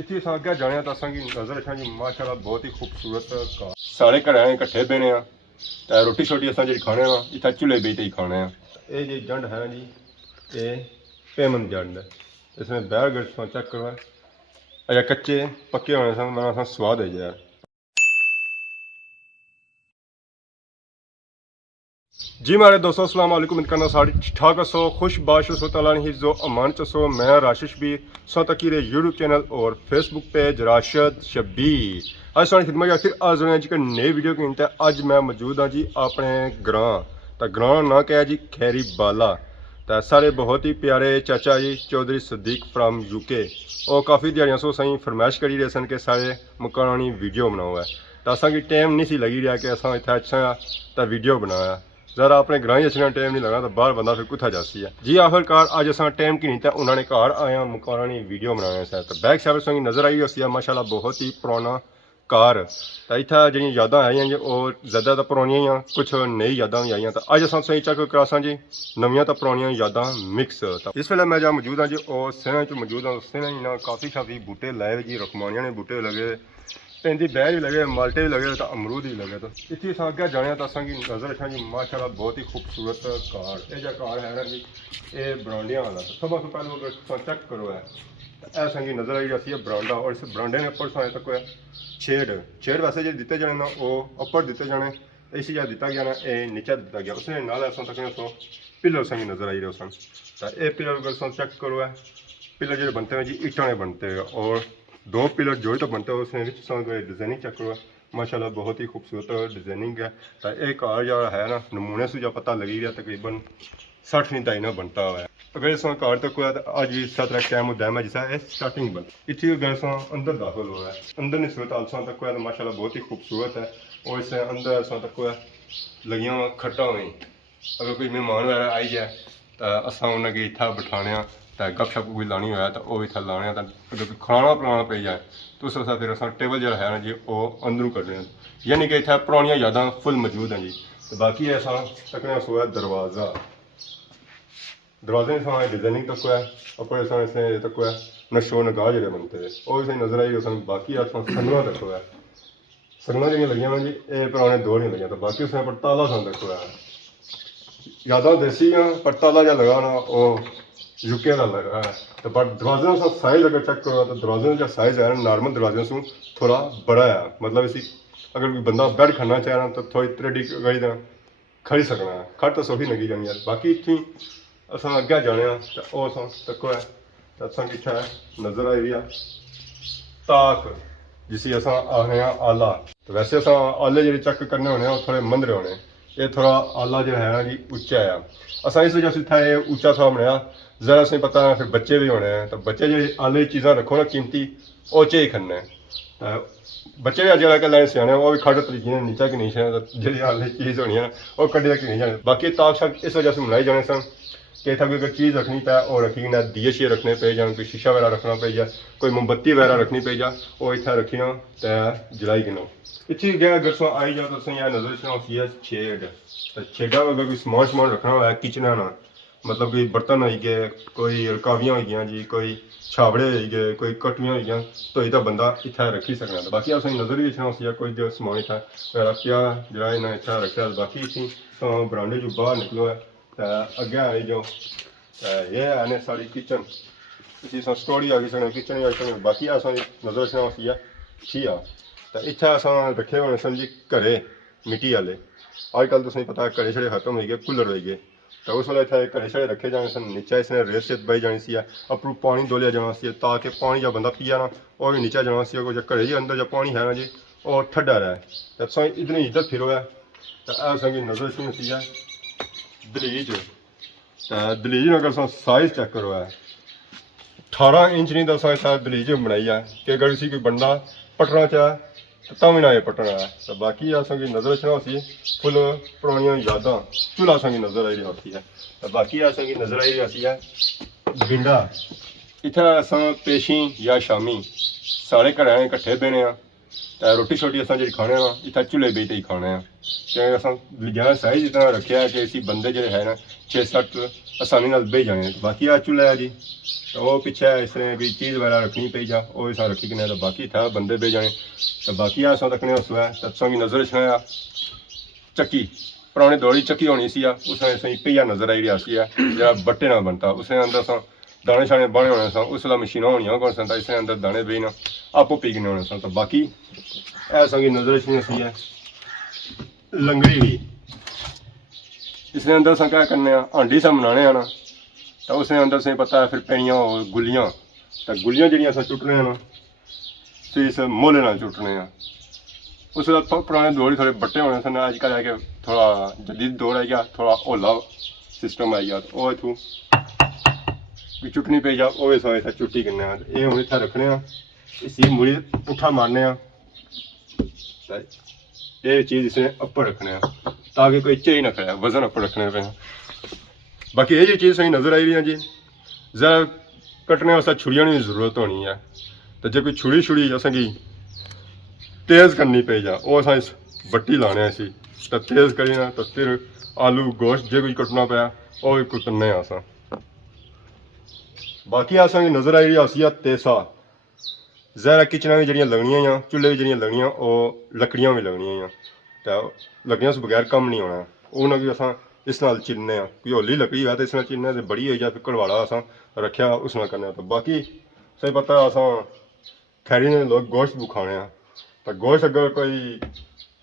इतनी अस अगर जाने तो असांगी नज़र रखा जी माशाल्लाह बहुत ही खूबसूरत कार सारे घर इकट्ठे बहने तो रोटी शोटी अस जी खाने इतना चूल्हे बेच ही खाने ये जी जंड है जी ये पेमन जंड है इसमें बैर गट चेक करो अच्छा कच्चे पक्के होने से मेरा स्वाद है यार। जी मारे दोस्तों अस्सलाम वालेकुम इनका साड़ी ठीक ठाक सो खुश बाश सो तला हिज़्ज़ो अमान चसो मैं राशिद भी सो तकीरे यूट्यूब चैनल और फेसबुक पेज राशिद शबीर आज सारी खिदमत फिर आज होने जी नई वीडियो की इंत अज मैं मौजूद हाँ जी अपने ग्रां तो ग्रां ना क्या जी खैरी बाला तो सारे बहुत ही प्यारे चाचा जी चौधरी सदीक फ्राम यूके और काफ़ी दिहाड़ियां सो सही फरमाइश करी रहे सन के सारे मकानी वीडियो बनाओ है तो असा की टाइम नहीं सी लगी रहा कि असा इतना अच्छा तो वीडियो बनाया जरा अपने ग्रां ही अच्छा टाइम नहीं लगा तो बाहर बंदा फिर कुत्था जासी है जी। आखिरकार अज असा टाइम की नहीं था उन्होंने घर आया मकानी वीडियो बनाने से तो बैक साइड संगी नज़र आई उसी माशाल्लाह बहुत ही पुराना कार तो इतना जी यादा आई जी और ज़्यादा तो पुरानिया ही कुछ नई यादा भी आई तो अज अस सही चेक करासा जी नविया तो पुरानिया यादा मिक्स तो इस वेले मैं जहाँ मौजूद हाँ जी और सेना च मौजूद हाँ सेना काफ़ी शाफी बूटे लाए जी रखमानिया ने बूटे लगे पेंदी बैर भी लगे माल्टे भी लगे तो अमरूद भी लगे तो इतनी अस अगर जाने तो असा की नज़र रखा जी माशाल्लाह बहुत ही खूबसूरत कार यह कार है ना जी ये ब्रांडिया वाला तो सब से पहले अगर चेक करो है ऐसा की नज़र आई रही है ब्रांडा और इस ब्रांडे ने उपर साए तक छेड़ वैसे जो दिते जाने ना वो उपर दिते जाने इसी जगह दिता गया ना ये नीचे दिता गया उसने नाल ऐसा तक सो पिलर संगी नज़र आई रहे सन तो ये पिलर अगर चेक करो है पिलर जो बनते हैं जी ईटा ने बनते हैं और दो पिलर जो तो बनते हैं उसने डिज़ाइनिंग चेक करो माशाल्लाह बहुत ही खूबसूरत डिज़ाइनिंग है तो एक कार जो है ना नमूने से जो पता लगी रहा तकरीबन 60 इंच ना बनता हुआ है अगर इस कार तक हुआ तो आज भी इस तरह टाइम होता है जिसा स्टार्टिंग बन इतनी अगर अंदर दाखिल हुआ है अंदर नहीं सूरत आलसा तक हुआ तो माशाल्लाह बहुत ही खूबसूरत है और इससे अंदर ऐसा तक हुआ लगियां खट्टा हुई अगर कोई मेहमान वगैरह आई जाए तो असा उन्हें इतना बिठाने तो गप शप कोई लानी हो तो वह इतना लाने तो खाना पिलाना पी जाए तो उस वजह फिर अस टेबल जो है ना जी वो अंदरों कटने यानी कि इतना पुरानिया यादा फुल मौजूद हैं जी। तो बाकी ऐसा तकने सोया दरवाज़ा दरवाजे में डिजाइनिंग तक है ऊपर इसने तक है नशो नगाह जो बनते हैं और भी नजर आई उस बाकी संगना तक है संगना जो लगिया जी ये पुराने दौर नहीं लगिया तो बाकी उसने पर ताला सन तक है यादा देसी पर ताला जो लगा ना वो यूके का लगा है तो बट दरवाजे का साइज अगर चेक करो तो दरवाजे का साइज है नॉर्मल दरवाजे से थोड़ा बड़ा है मतलब इसी अगर कोई बंदा बेड खाना चाह रहा तो थोड़ी त्रेडी गई खड़ी सकना है खट तो सोफी लगी जानी है बाकी इतनी अस अगर जाने तो तक है तो असा कितना है नज़र आई रही है ताक जिसी अस आखने आला तो वैसे अस आले जो चेक करने होने थोड़े मंदरे होने ये थोड़ा आला जो है ना जी उच्चा है असा इस वजह से इतना ये उच्चा थोड़ा बनाया ज़रा से पता है फिर बच्चे भी होने हैं तो बच्चे जो आले चीज़ा रखो ना कीमती ओचे ही खन्ने तो बच्चे भी अजकल के सियाने वो भी खड़ तरीके नीचा कि नहीं सियाने जी आले चीज़ होनी है वो कड्डी तक नहीं जाने बाकी ताक शाक इस वजह से बनाए जाने सन कि इतना कोई अगर चीज़ रखनी पे और रखी ना दिए शीए रखने पे जाए कोई शीशा वगैरह रखना पे जाए कोई मोमबत्ती वगैरह रखनी पे जा वो इतना रखी ना तो जलाई गिनो इतनी गया अगर सो आई जाओ तो यहाँ नजर से छेड़ तो छेड़ा में अगर कोई समान रखना हुआ है किचना ना मतलब कोई बर्तन हो गए कोई रकावियाँ हो गई जी कोई छाबड़े हो गए कोई कटवियाँ हो गई तो इतना बंदा इतना रखी सकना तो बाकी असें नज़र भी रखना कोई जो समान इतना रखा जरा इन्हें इतना रखा बाकी इतनी तो बरांडे जो बाहर निकलो है तो अगे आई जो ये आने सारी किचन इसी स्टोरी आ गई किचन आ सकते बाकी असें नज़र रखना छिया तो इतना अस रखे होने सन जी घरे मिट्टी वाले अजकल तो पता है घरे छड़े खत्म हो गए कूलर हो गए तो उस वेले इतने घरे छड़े रखे जाने सन नीचा इसने रेत शेत बही जानी सी अपरू पानी डोलिया जाना सी ताकि पानी जब बंदा पिया ना वो भी नीचा जाना सी जो घरे जी अंदर जो पानी है ना जी वो ठंडा रहा तो अस इधर इधर फिरो है तो ऐसा की नज़र से सी दलीज दलीज अगर साइज चेक करो है 18 इंच नहीं तो शायद दलीज बनाई है कि अगर इसी कोई बंदा पटना चाहे तो भी ना ये पटना है तो बाकी असें नज़र रखना होती फुल पुरानिया यादा चूल्हा असें नज़र आई रही होती है तो बाकी असें नज़र आई रही है भिंडा इतना अस पेशी या शामी सारे घर इकट्ठे बहने तो रोटी शोटी अस जी खाने इतना चूल्हे बेच ही खाने क्योंकि अस जहाँ साइज इतना रखे है कि इसी बंदे जो है ना 6-7 आसानी नाल बेही जाने। बाकी आ चूल्हा है जी, तो वो पिछे इस तरह कोई चीज़ वगैरह रखनी पई जा, वो भी रखी कने, तो बाकी था बंदे बेही जाने। तो बाकी आ तकने उस तत्सों की नज़र छाया चक्की पुराने दौड़ी चक्की होनी सी, उसमें सही पहिया नज़र आई रही जरा बट्टे ना बनता, उसने अंदर सा दाने शाने बने होने सन, उस वेला मशीन होनी कौन सन, इसने अंदर दाने बेही ना आपो पीकने होने सन। तो बाकी ऐसा की नज़र सी है लंगड़ी भी इसने अंदर सा क्या करने हांडी सा बनाने ना, तो उसने अंदर से पता है फिर पेनियाँ गुलियाँ, तो गुलियाँ जड़ियाँ सा चुटने ना तो इस मोले ना चुटने। उस पुराने दौड़ थोड़े बट्टे होने सन, अजकल है कि थोड़ा जदीद दौड़ है गया, थोड़ा होला सिस्टम आई गया, तो वह इतों भी चुटनी पे जा वो इतना चुट्टी करने, ये हम इतना रखने इसी मुड़ी उठा मारने, ये चीज़ इसने अपर रखने ताकि कोई चेई ना खाया, वजन अपर रखने पे। बाकी ये चीज़ सही नज़र आई रही है जी। ज़रा कटने वास्ते छुरियां की जरूरत होनी है, तो जो कोई छुरी छुरी असेंगी तेज़ करनी पे जा, वो अस बट्टी लाने असी तो तेज़ करी ना, तो फिर आलू गोश्त जो कुछ कटना पाया वो भी कुतरने अस। बाकी असेंगी नज़र आई रही असी तेसा ज़रा किचना भी जड़ियाँ लगनियां, चूल्हे भी जड़ियाँ लगनियां, और लकड़ियाँ भी लगनियां, तो लकड़ियां से बगैर कम नहीं होना। उन्होंने भी अस इस नाल चिन्ने कोई होली लकड़ी है तो इस चिन्ने से बड़ी हो जाए, फिर घड़वाड़ा अस रखा उस नाल करने। तो बाकी सही पता अस खैरी ने लोग गोश्त भी खाने, तो गोश्त अगर कोई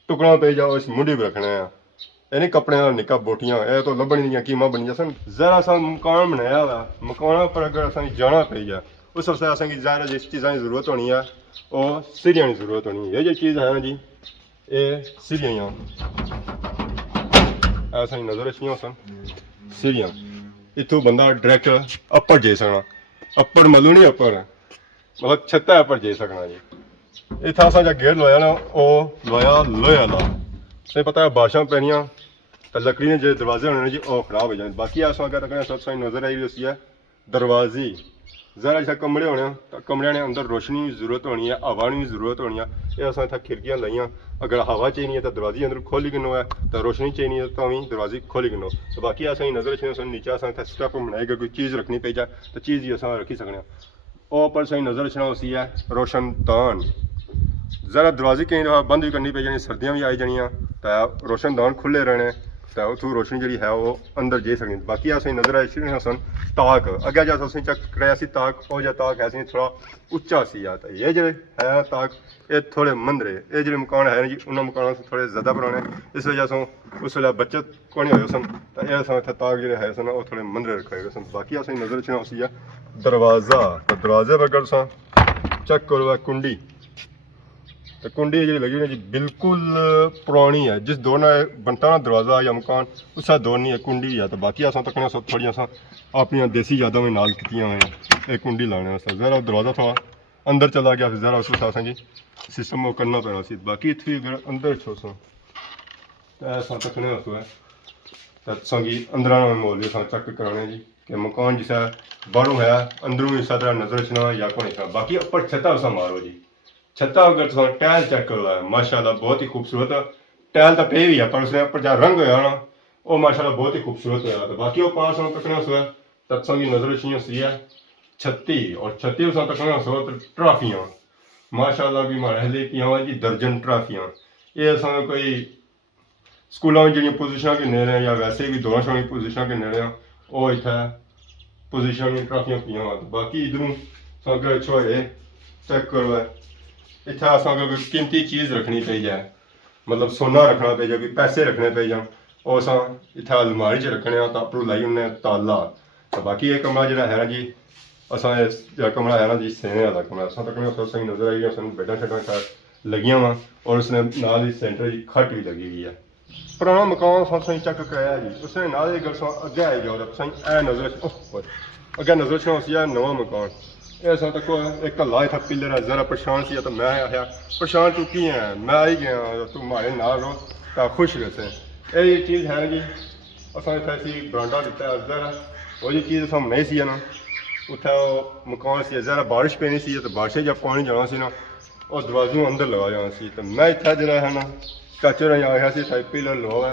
टुकड़ा पे जाओ इस मुंडी भी रखने, ये नहीं कपड़े निक्का बोटियां ये तो लभनी नहीं कीमा बनी जा। जरा सा मकान बनाया हुआ, मकान पर अगर असें जाना पे जा उस वास्ते असेंगी ज़ाहिर जिस चीज़ों की जरूरत होनी है वो सीरियां की जरूरत होनी है। ये जो चीज़ है ना जी, ये सीरियां ऐसा नज़र रखियां सन सीरियां, इतों बंदा डायरैक्ट अपर जाई सकना, अपर मतलब नहीं अपर मतलब छत्ता अपर जाई सकना जी। इतना असा जो गेट लवाया ना वो लवाया लोहे वाला, सही पता है बारिशां पैनियां तो लकड़ी ने जो दरवाजे होने जी वो खराब हो जाए। बाकी अस अगर तक सब नज़र आई रही है दरवाजे ज़रा जैसा कमरे होने, तो कमरे ने अंदर रोशनी की जरूरत होनी है, हवा की जरूरत होनी है। ये अस इतना खिड़कियां लाइया, अगर हवा चाहिए है तो दरवाजे अंदर खोली गिनो है, तो रोशनी चाहिए है तो भी दरवाजे खोली गिनो। तो बाकी अस नज़र रखने नीचे अस इतना स्टैप बनाएगा कोई चीज़ रखनी पे जाए तो चीज़ ही अस रखी सकने। और पर सही नज़र रखना उसी है रोशनदान, ज़रा दरवाजे कई दफ़ा बंद भी करनी पे जानी, सर्दियाँ भी आई जानियाँ तो रोशनदान खुले रहने, तो उतों रोशनी जी है वो अंदर जा सकती। बाकी असें नज़र आए सन ताक अगे जो असें चेक कराया ताक वो जो ताक है थोड़ा उच्चा सी, तो ये जो है ताक ये थोड़े मंदरे, ये जो मकान है जी उन्होंने मकानों से थोड़े ज़्यादा पुराने, इस वजह से उस वे बचत को नहीं हो सन, तो यह अस इतना ताक जो है सन वो थोड़े मंदरे रखे हुए सन। बाकी असें नज़र रखना उसी है दरवाज़ा, तो दरवाजे पर अगर चेक करो कुंडी, तो कुंडी जी लगी है जी बिल्कुल पुरानी है, जिस दौर में बनता ना दरवाज़ा या मकान उस दौर नहीं है कुंडी है। तो बाकी अस तक सब थोड़ी अस अपन देसी यादों में नाल की हुई एक कुंडी लाने वास्ते, ज़रा दरवाज़ा थोड़ा अंदर चला गया, फिर ज़रा उस असें जी सिस्टम वो करना पैना सी। बाकी इतनी अगर अंदर छो सो तो ऐसा तकने उस तो संगी अंदर माहौल भी चेक कराने जी कि मकान जिस बाहरों है अंदरों इस तरह नज़र रखना या कोई नहीं। बाकी अपर छत्ता उस मारो जी, छत्ता अगर तुम टैल चेक करो है माशाल्लाह बहुत ही खूबसूरत, टैल तो पे भी है पर उसने पर जहाँ रंग होया ना वो माशाल्लाह बहुत ही खूबसूरत होया। तो बाकी वो 500 तकना हुआ तत्सों की नज़र अच्छी सी है छत्ती, और छत्ती उस तकना हुआ ट्राफियाँ माशाल्लाह भी महले की हुआ जी दर्जन ट्राफियाँ। ये अस कोई स्कूलों में जी पोजिशन गिनने रहे या वैसे भी दौड़ा शौड़ी पोजिशन गिनने रहे वो इतना पोजिशन की ट्राफियाँ पियाँ हुआ। तो बाकी इधरों अगर अच्छो है चेक करो है इतना अस अगर कोई कीमती चीज़ रखनी पे जाए, मतलब सोना रखना पे जाए, कोई पैसे रखने पे जाए और अस इतना अलमारी च रखने तो अपनों लाई उन्हें ताला। तो बाकी ये कमरा जो है ना जी अस कमरा है ना जी सेने वाला कमरा अस तक सही नज़र आई है, बेडा शेडा लगियां वा और उसने नाल ही सेंटर की खट भी लगी हुई है। पुराना मकान सही चेक कराया जी, उसने नाल ही अगर अगे आई जाओ तो सही ए नज़र अगे नज़र रखना उसी नवा मकान ऐसा तक एक ला था पिलर है ज़रा परेशान सी, तो मैं आया परेशान तू की है मैं आई गया तू मारे नाल रो तो खुश वैसे ये चीज़ है जी। अस इतने बरांडा दिता है ज़रा वो जी चीज़ हम नहीं सी ना उतना मकान से ज़रा बारिश पैनी सी तो बारिश जब पानी जाना सी ना और दरवाजों अंदर लगा जाना सी। तो मैं इतना जरा है ना कचरा आया सी पिलर लगा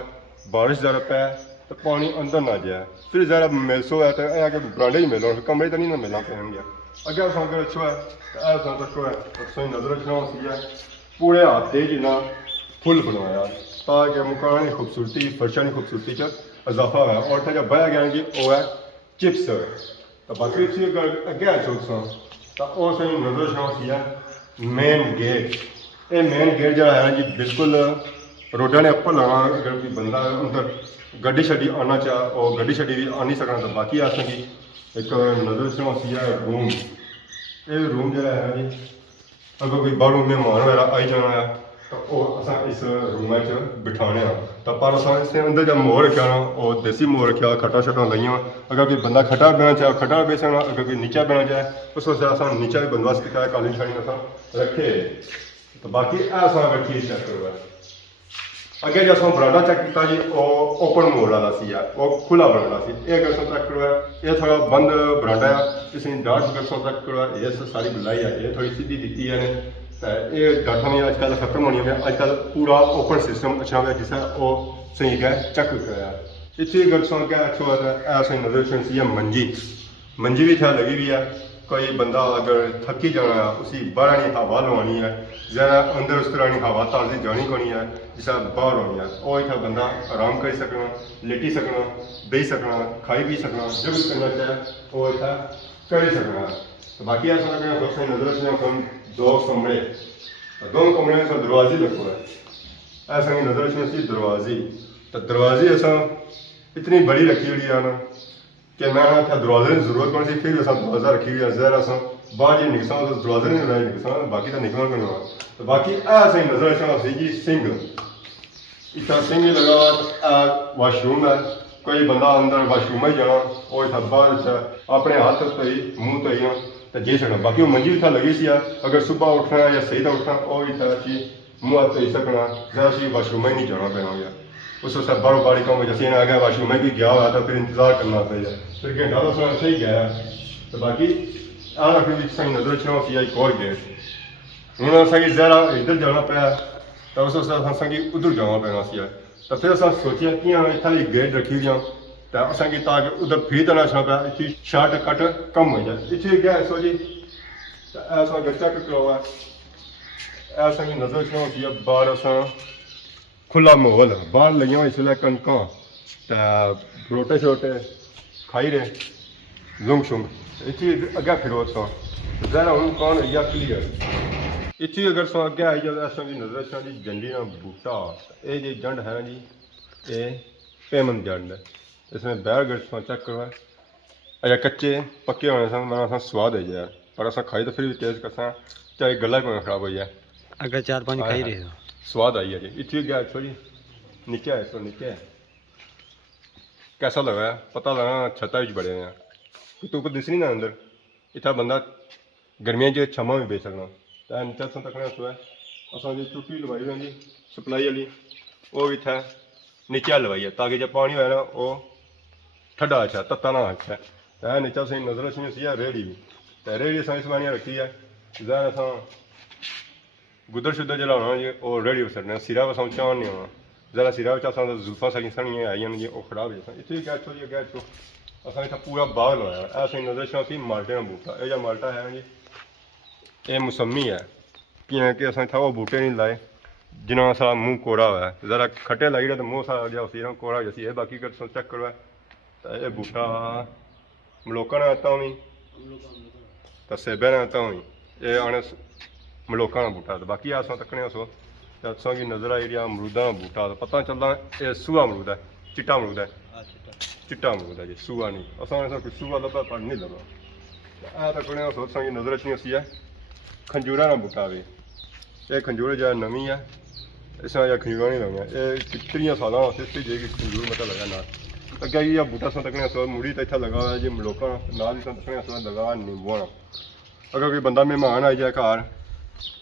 बारिश ज़रा पै तो पानी अंदर ना जाए। फिर जरा मिलसो है तो आके बरांडे ही मिलो, कमरे तो नहीं ना मिलना पैनगे। अगर अगर अच्छा है तक है तो नजर रखना सी है पूरे हाथ जिन्ना फुल बनवाया ताकि मकान की खूबसूरती फर्शा की खूबसूरती च इजाफा है। और इतना जब बह गया जी वो है चिप्स तो बाकी अगे चौसा तो वह सही नजर रखना सी है मेन गेट। ये मेन गेट जो है जी बिल्कुल रोडा ने अपर लाना। अगर कोई बंदा अंदर गड्डी शड्डी आना चाहे और गड्डी शड्डी भी आ नहीं सकना तो बाकी असेंगी एक नजर रखना सी है रूम। ये रूम जो है जी अगर कोई बाहरों मेहमान वगैरह आई जाना है तो वह इस रूम च बिठाने तो पर इस अंदर जो मोह रखा ना और देसी मोह रखा खटा शटा लाइया। अगर कोई बंदा खटा बहना चाहे खटा बह सकना, अगर कोई नीचा बहना चाहे उस वास्ते अस नीचा भी बंदोबस्त किया है कालीन शालीन अस रखे। तो बाकी अस अगर चीज़ चेक करो अगे जो असं बरांडा चेक किया जी ओपन मोड वाला सी है वो खुला बरांडा सी। ये अगर चेक करो है ये थोड़ा बंद बरांडा है इसमें डाट अगर चेक करो है ये सारी बुलाई है ये थोड़ी सीधी दी है ने ये डाटा भी अजकल खत्म होनी है। अजकल पूरा ओपन सिस्टम अच्छा हुआ जिससे वो सही गया चेक कराया। इतनी अगर सो क्या अच्छा हुआ है सही नजर सी है मंजी मंजी भी इतना लगी हुई है। कोई बंदा अगर थकी जाना है उसी बाहर नहीं हवा लवानी है ज़्यादा अंदर उस तरह नहीं हवा ताज़ी जानी होनी है जिस बाहर होनी है वो इतना बंदा आराम कर सकना लेटी सकना बही सकना खाई पी सकना जो कुछ करना चाहे वो इतना कर सकना। तो बाकी ऐसा लगना दोस्तों नजर रखना दो कमरे दोनों कमरे में दरवाजे लगो है ऐसा नहीं नजर रखना सी दरवाजे। तो दरवाजे ऐसा इतनी बड़ी रखी हुई है ना कि मैं क्या दरवाजे की जरूरत कौन सी फिर असा दरवाजा रखी हुई है जहर अस बाहर जी निकसा तो दरवाजे नहीं बनाए निकसा बाकी तो निकलना करना। तो बाकी ऐसा ही नजर रखना सी जी सिंह इतना सिंह लगा हुआ वाशरूम है। कोई बंदा अंदर वाशरूम ही जाना वो इतना बाहर अपने हाथ धोई मुँह धोई तो जी सकना। बाकी वो मंजी इतना लगी सी अगर सुबह उठना या सही तो उठना और इतना अच्छी मुँह हाथ धोई सकना जैसे वाशरूम ही नहीं जाना पैना गया उस वक्त बारों बारी काम जैसे आ गया वाशरूम में भी गया हुआ था फिर इंतजार करना पड़ेगा फिर घंटा तो उसमें सही गया। तो बाकी सही नजर रखना सी एक और गेट हूँ असेंगी जरा इधर जाना पाया तो उस वक्त असेंगी उधर जाना पैना सी। तो फिर अस सोचा कि इतना गेट रखी हुई तो असेंगी ताकि उधर फिर तो रखना पाया इतनी शार्ट कट कम हो जाए इतनी गया सो जी। तो ऐसा अगर चेक करवा ऐसा नजर रखना सी बाहर अस खुला माहौल बाहर लगिया हुई इसलिए कनक रोटे शोटे खाई रहे लुंग शुंग इतनी अगे फिरो सो जरा हूँ कौन है क्लीयर इतनी अगर सो अगे आई जाए ऐसा की नजर अच्छा जी जंडी ना बूटा ये जी जंड है जी ये पेमन जंड है इसमें बैर गट सो चेक करवा अगर कच्चे पक्के होने से मेरा स्वाद है यार पर असा खाई तो फिर भी तेज कसा चाहे गला ही खराब हो जाए अगर 4-5 खाई रहे हो स्वाद आई है जी। इतनी गया छोड़ी नीचे है तो नीचे है कैसा लगा है पता लगा छत्ता भी बड़े हैं तो ऊपर दिस नहीं ना अंदर इतना बंदा गर्मियाँ जो छमा भी बेच सकना तो नीचे तो तक है असा जी टूटी लवाई हुई जी सप्लाई वाली वो भी इतना नीचे लवाई है ताकि जब पानी होया ना वो ठंडा अच्छा तत्ता ना अच्छा तो नीचा सही नजर अच्छी सी रेहड़ी भी तो रेहड़ी असा इस मानिया रखी है जहर असा गुदर शुद्दर जो होना जी वो रेडी हो सकते सिरा वसा चान नहीं होना जरा सिरा असा जुल्फा सारी सनियाँ आई जी वो खराब हो जाता इतनी गैस हो गैस चो असा इतना पूरा बाग लवाया ऐसा नजर शा सी माल्टे का बूटा यह जो माल्टा है जी ये मौसमी है कि असा इतना वो बूटे नहीं लाए जिन्होंने सारा मुँह कोड़ा हुआ है जरा खट्टे लाई रहे तो मुँह सारा जो सिरा कोड़ा जैसी है बाकी कर चेक करवा तो ये बूटा मलोका ने आता हूँ तो सेबे ने आता हूँ ये आने मलोका का बूटा तो बाकी आसा तकने सो असा की नजर आई रही अमरूदा का बूटा तो पता चलता ये सूआ अमरूद है चिट्टा अमरूद है चिट्टा अमरूद है जी सूआ नहीं असा कोई सूआ लभा पर नहीं लभा तकने सो असा की नजर अच्छी सी है खंजूरा का बूटा भी ये खंजूर जो नवी है इसमें यह खंजूरा नहीं लगा ये कितनी साल वास्ते जेगी खंजूर मतलब लगा ना अगे ये बूटा सा तकने सो मुड़ी तो इतना लगा हुआ है जी मलोका नाल तकने सो लगा हुआ नींबू अगर कोई बंदा मेहमान आई जाए घर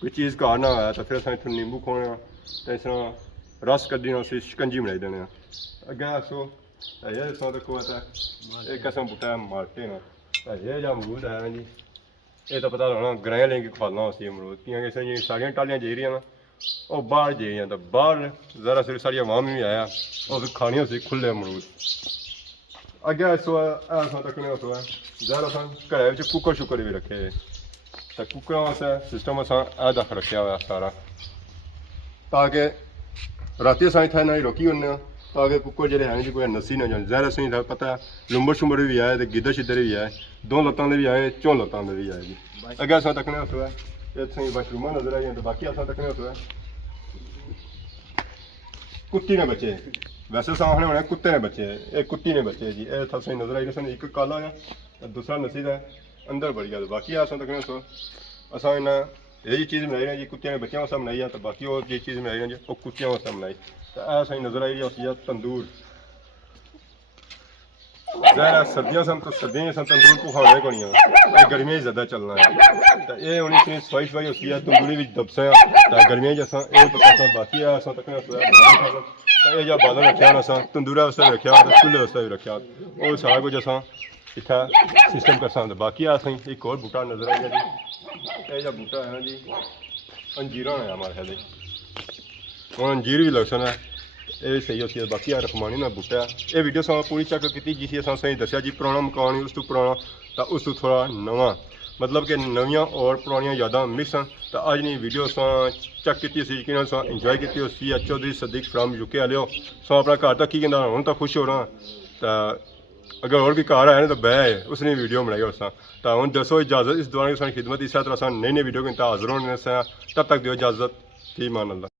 कोई चीज़ घर ना आया तो फिर अस इतना नींबू खोने तो इस तरह रस कड्डी उसे शिकंजी बनाई देने अगे सो ये सो देखो एक ऐसा बूटा है माल्टे ना ये जो अमरूद है जी ये तो पता लगना ग्रां लेंगे खवालना उसी अमरूद क्योंकि जी सारिया टालियां जी रही ना ਉਹ ਬਾਹਰ ਜੇ ਜਾਂਦਾ ਬਾਹਰ ਜ਼ਰਾ ਸਿਰ ਸਾਰੀ ਆਵਾਮ ਵੀ ਆਇਆ ਉਹ ਖਾਣੀਆਂ ਸੀ ਖੁੱਲੇ ਅਮਰੂਦ ਅੱਗੇ ਇਸ ਵਾਰ ਐਸਾ ਤੱਕ ਨਹੀਂ ਹੋਇਆ ਜ਼ਰਾ ਸਾਂ ਘਰੇ ਵਿੱਚ ਕੁੱਕਰ ਸ਼ੁਕਰ ਵੀ ਰੱਖੇ ਤਾਂ ਕੁੱਕਰਾਂ ਵਾਸਤੇ ਸਿਸਟਮ ਅਸਾਂ ਇਹ ਰੱਖ ਰੱਖਿਆ ਹੋਇਆ ਸਾਰਾ ਤਾਂ ਕਿ ਰਾਤੀ ਅਸਾਂ ਇੱਥੇ ਨਾ ਰੋਕੀ ਹੁੰਦੇ ਤਾਂ ਕਿ ਕੁੱਕਰ ਜਿਹੜੇ ਹੈ ਜੀ ਕੋਈ ਨਸੀ ਨਾ ਜਾਣ ਜ਼ਹਿਰ ਅਸੀਂ ਦਾ ਪਤਾ ਲੰਬਰ ਸ਼ੁੰਬਰ ਵੀ ਆਏ ਤੇ ਗਿੱਦੜ ਛਿੱਦਰ ਵੀ ਆਏ ਦੋ ਲੱਤਾਂ ਦੇ ਵੀ ਆਏ ਚੌਂ ਲੱਤਾਂ ਦੇ ਵੀ ਆਏ ਜੀ ਅੱਗੇ ਅਸਾਂ ਤੱਕ ਨਹੀਂ ਹੋਇਆ ਇੱਥੇ ਮਸ਼ਰੂਮਾਂ ਨਜ਼ਰ ਆਈਆਂ ਤੇ ਬਾਕੀ ਅਸਾਂ ਤੱਕ ਨਹੀਂ ਹੋਇਆ ਕੁੱਤੀ ਨੇ ਬੱਚੇ ਵੈਸੇ ਸਾਹਮਣੇ ਹੋਣੇ ਕੁੱਤੇ ਨੇ ਬੱਚੇ ਇਹ ਕੁੱਤੀ ਨੇ ਬੱਚੇ ਜੀ ਇਹ ਥਸੇ ਨਜ਼ਰ ਆਈ ਸਾਨੂੰ ਇੱਕ ਕਾਲਾ ਆ ਤੇ ਦੂਸਰਾ ਨਸੀ ਦਾ ਅੰਦਰ ਬੜੀ ਗਿਆ ਬਾਕੀ ਅਸਾਂ ਤੱਕ ਨਹੀਂ ਹੋਇਆ ਅਸਾਂ ਇਹਨਾਂ ਇਹ ਜੀ ਚੀਜ਼ ਬਣਾਈ ਨਾ ਜੀ ਕੁੱਤਿਆਂ ਦੇ ਬੱਚਿਆਂ ਵਾਸਤੇ ਬਣਾਈ ਆ ਤੇ ਬਾਕੀ ਉਹ ਜੀ ਚੀਜ਼ ਬਣਾਈ ਨਾ ਜੀ ਉਹ ਕੁੱਤਿਆਂ ਵਾਸਤੇ ਬਣਾਈ ਤਾਂ ਇਹ ਸਾਨੂੰ ਨਜ਼ਰ ਆਈ ਉਸ ਦਾ ਤੰਦੂਰ ज़रा सर्दियाँ सन तो सर्दियाँ सन तंदूर को खाने को नहीं है गर्मियाँ ज़्यादा चलना है तो ये होनी चाहिए सफाई शफाई होती है तंदूरी भी दबसे तो गर्मियाँ जैसा ये पता बाकी है असा तक तो ये जब बादल रखा ना तंदूरा वास्ते भी रखा चूल्हे वास्ते भी रखा और सारा कुछ असा इतना सिस्टम कर सकते बाकी असें एक और बूटा नजर आ गया जी ये जब बूटा है ना जी अंजीर है हमारे ख्याल हूँ अंजीर भी लग सकता है ਇਹ ਸਹੀ ਹੋਸੀ ਬਾਕੀ ਆ ਰਖਮਾਨੀ ਨਾ ਬੂਟਾ ਇਹ ਵੀਡੀਓ ਸਾਂ ਪੂਰੀ ਚੈੱਕ ਕੀਤੀ ਜਿਸ ਅਸੀਂ ਸਹੀ ਦੱਸਿਆ ਜੀ ਪੁਰਾਣਾ ਮਕਾਨ ਉਸ ਤੋਂ ਪੁਰਾਣਾ ਤਾਂ ਉਸ ਤੋਂ ਥੋੜਾ ਨਵਾਂ ਮਤਲਬ ਕਿ ਨਵੀਆਂ ਔਰ ਪੁਰਾਣੀਆਂ ਯਾਦਾਂ ਮਿਕਸ ਹਨ ਤਾਂ ਅੱਜ ਦੀ ਵੀਡੀਓ ਸਾਂ ਚੈੱਕ ਕੀਤੀ ਸੀ ਕਿ ਨਾਲ ਸਾਂ ਇੰਜੋਏ ਕੀਤੀ ਹੋਸੀ ਚੌਧਰੀ ਸਦੀਕ ਫਰਮ ਯੂਕੇ ਵਾਲਿਓ ਸਾਂ ਆਪਣਾ ਘਰ ਤੱਕ ਕੀ ਕਹਿੰਦਾ ਹੁਣ ਤਾਂ ਖੁਸ਼ ਹੋ ਰਹਾ ਤਾਂ अगर और भी कार आया ना तो बह उसने वीडियो बनाई और तो हम दसो इजाज़त इस दौरान खिदमत इस तरह नई नई वीडियो के इंतजार हाजिर होने से तब तक दो इजाज़त फी मान अल्लाह।